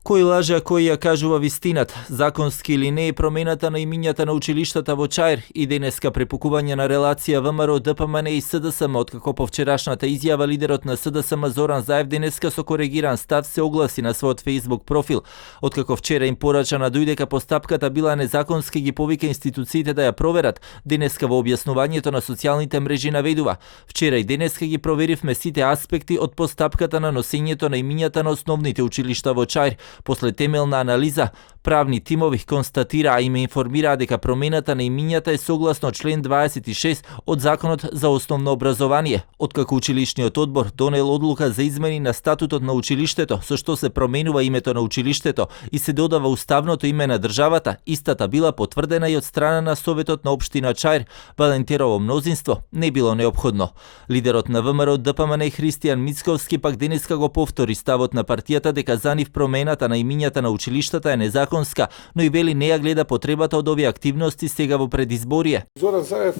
Кој лаже, а кој ја кажува вистината? Законски или не е промената на имињата на училиштата во Чаир и денеска препукување на релација ВМРО, ДПМН и СДСМ, откако по вчерашната изјава лидерот на СДСМ Зоран Заев денеска со коригиран став се огласи на својот Facebook профил. Откако вчера им порача на дека постапката била незаконска, ги повика институциите да ја проверат. Денеска во објаснувањето на социјалните мрежи наведува: вчера и денеска ги проверивме сите аспекти од постапката на носењето на имињата на основните училишта во Чаир. После темелна анализа, правни тимови констатираа и ме информираа дека промената на имињата е согласно член 26 од Законот за основно образование. Откако училишниот одбор донел одлука за измени на статутот на училиштето, со што се променува името на училиштето и се додава уставното име на државата, истата била потврдена и од страна на Советот на општина Чаир. Валентирово мнозинство не било неопходно. Лидерот на ВМРО ДПМН Христијан Мицковски пак денеска го повтори ставот на партијата дека за нив промената на имињата на училиштата е незаконска, но и вели не ја гледа потребата од овие активности сега во предизборие. Зоран Заев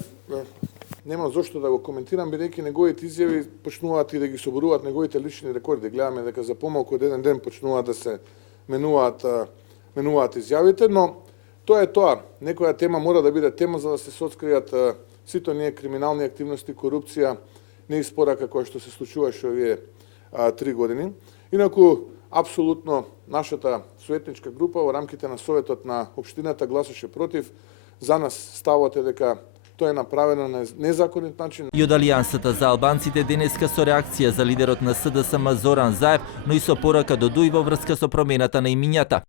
нема зошто да го коментирам, бидејќи неговите изјави почнуваат и да ги соборуваат неговите лични рекорди. Гледаме дека за помалку од еден ден почнуваат да се менуваат изјавите, но тоа е тоа. Некоја тема мора да биде тема за да се соскријат сите оние криминални активности, корупција, неиспорака која што се случуваше овие 3 години. Инаку, апсолутно, нашата советничка група во рамките на Советот на општината гласаше против. За нас ставот е дека тоа е направено на незаконит начин. И од Алијансата за албанците денеска со реакција за лидерот на СДСМ Зоран Заев, но и со порака до Дуј во врска со промената на имињата.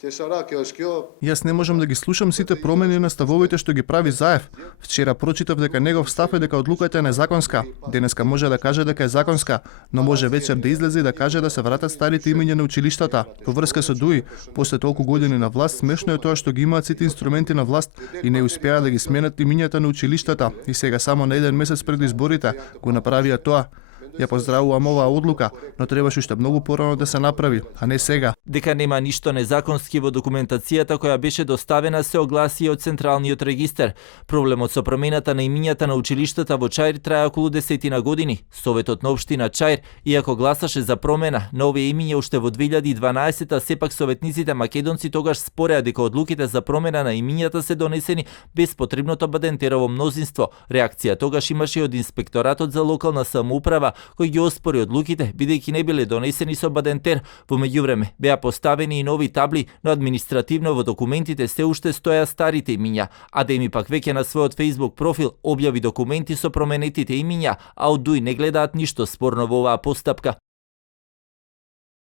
Јас не можам да ги слушам сите промени на ставовите што ги прави Заев. Вчера прочитав дека негов став е дека одлуката е незаконска. Денеска може да каже дека е законска, но може вечер да излезе и да каже да се вратат старите имиња на училиштата. Во врска со Дуј, после толку години на власт, смешно е тоа што ги имаат сите инструменти на власт и не успеа да ги сменат имињата на училиштата и сега само на еден месец пред изборите го направија тоа. Ја поздравувам оваа одлука, но требаше уште многу порано да се направи, а не сега. Дека нема ништо незаконски во документацијата која беше доставена се огласи од Централниот регистер. Проблемот со промената на имињата на училиштата во Чаир трае околу 10 години. Советот на општина Чаир, иако гласаше за промена на овие имиња уште во 2012-та, сепак советниците македонци тогаш спореа дека одлуките за промена на имињата се донесени без потребното бадентерово мнозинство. Реакција тогаш имаше и од Инспекторатот за локална самоуправа, кој ги оспори одлуките, бидејќи не биле донесени со бадентер. Во меѓувреме беа поставени и нови табли, но административно во документите се уште стоја старите имиња, а Деми пак веќе на својот Facebook профил објави документи со променетите имиња, а од Дуј не гледаат ништо спорно во оваа постапка.